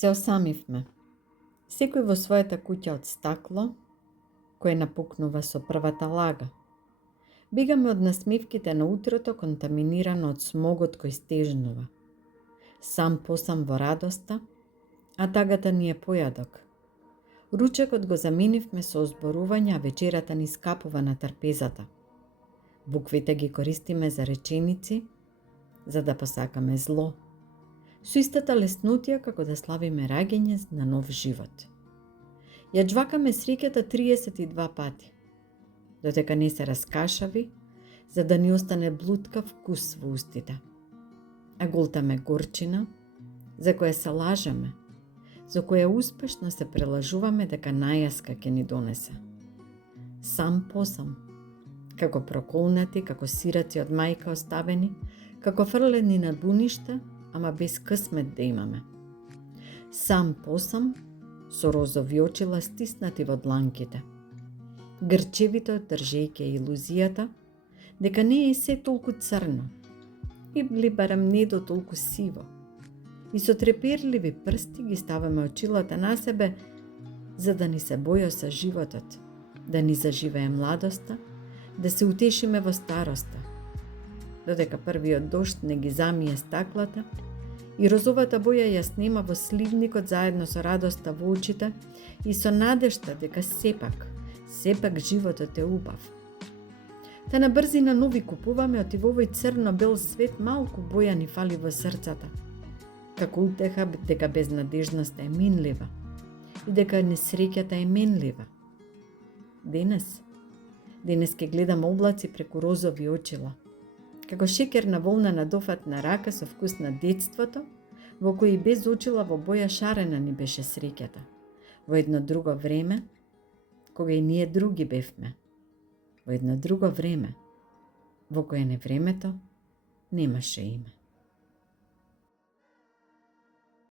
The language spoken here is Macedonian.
Се осамивме. Секој во својата куќа од стакло, кој напукнува со првата лага. Бегаме од насмевките на утрото, контаминирано од смогот кој стежнува. Сам посам во радоста, а тагата ни е појадок. Ручекот го заменивме со озборување, а вечерата ни скапува на трпезата. Буквите ги користиме за реченици, за да посакаме зло. Со истата леснотија како да славиме раѓање на нов живот. Ја џвакаме среќата 32 пати, додека не се раскашави, за да ни остане блуткав вкус во устите. А голтаме горчина, за која се лажеме, за која успешно се прелажуваме дека најаска ќе ни донесе. Сам посам, како проколнати, како сираци од мајка оставени, како фрлени на буништа, ама без късмет да имаме. Сам посам, со розови очила стиснати во дланките. Грчевито држејќи илузијата, дека не е се толку црно, или барем не до толку сиво. И со треперливи прсти ги ставаме очилата на себе, за да ни се бојоса животот, да ни заживее младоста, да се утешиме во староста, додека првиот дожд не ги замие стаклата и розовата боја ја снема во сливникот заедно со радоста во очите и со надежта дека сепак животот е убав. Та на брзина нови купуваме, оти во овој црно-бел свет малку боја ни фали во срцата, како утеха дека безнадежноста е минлива и дека несреќата е менлива. Денес ке гледам облаци преку розови очила, како шекерна волна на дофатна рака со вкус на детството, во кој и без очила во боја шарена ни беше среќата, во едно друго време, кога и ние други бевме, во едно друго време, во кое не времето немаше име.